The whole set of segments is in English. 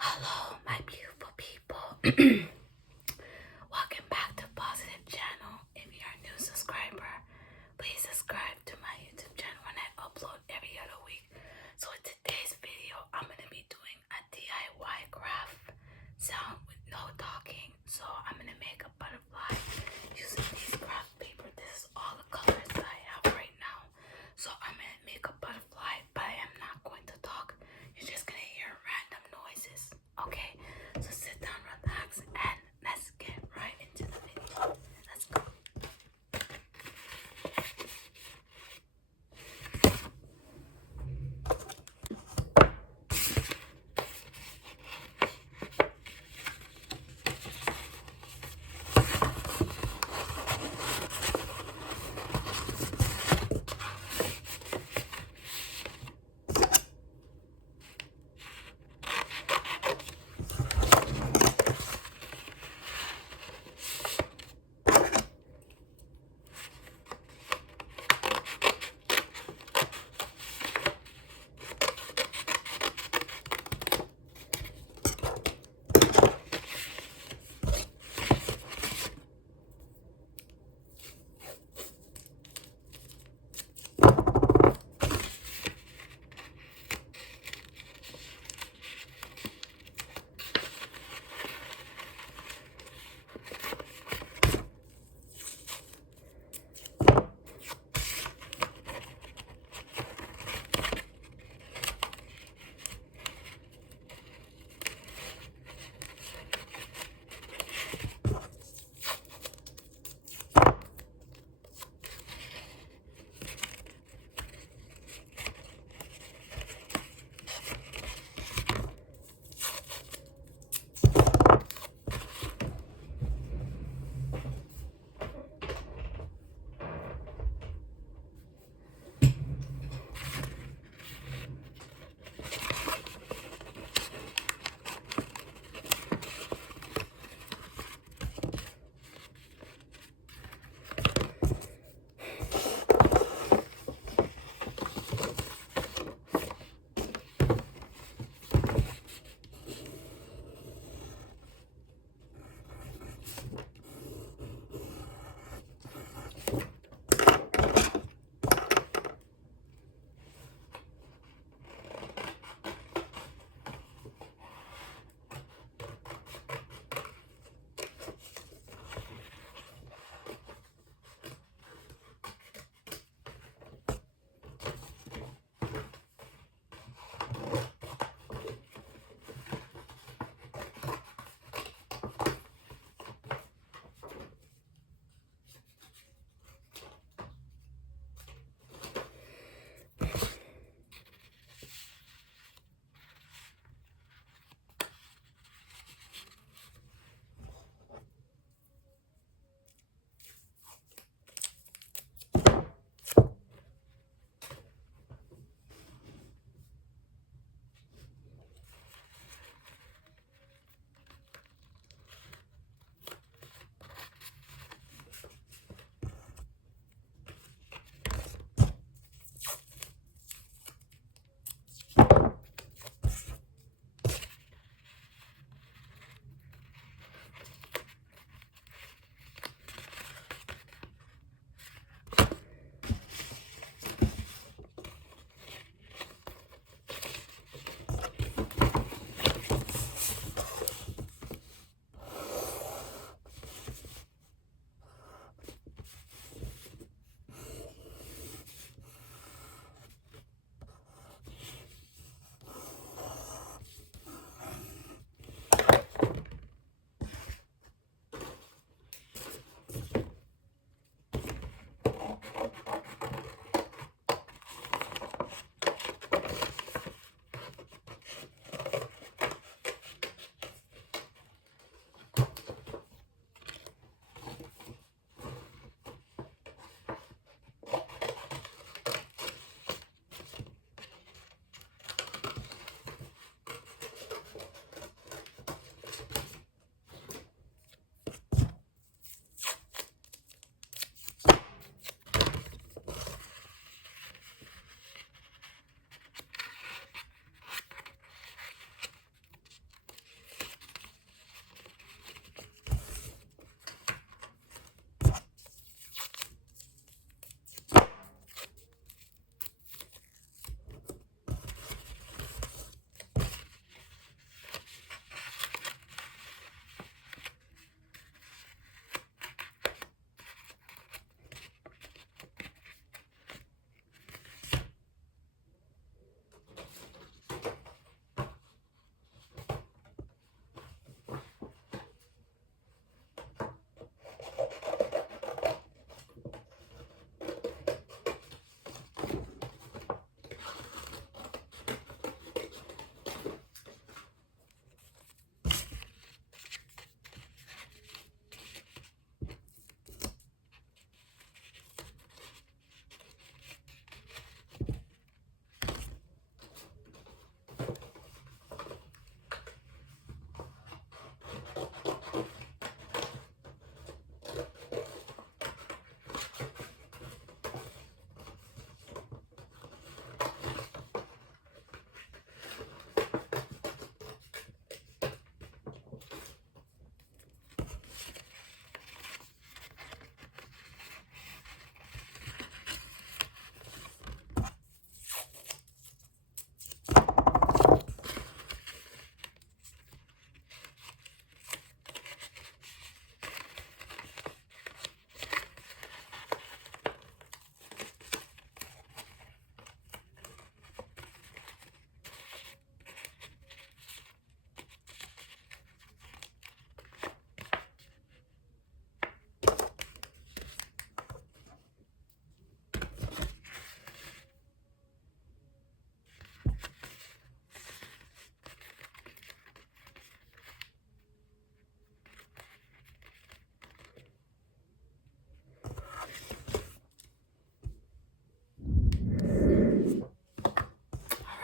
Hello, my beautiful people. Welcome back to Positive Channel. If you're a new subscriber, please subscribe to my YouTube channel when I upload every other week. So in today's video, I'm going to be doing a DIY craft sound with no talking. So I'm going to make a butterfly using these craft paper. This is all the colors that I have right now. So I'm going to make a butterfly, but I am not going to talk. You're just going to hear random noises. Okay, so sit down, relax, and let's get right into the video. Let's go.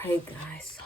Hey guys, so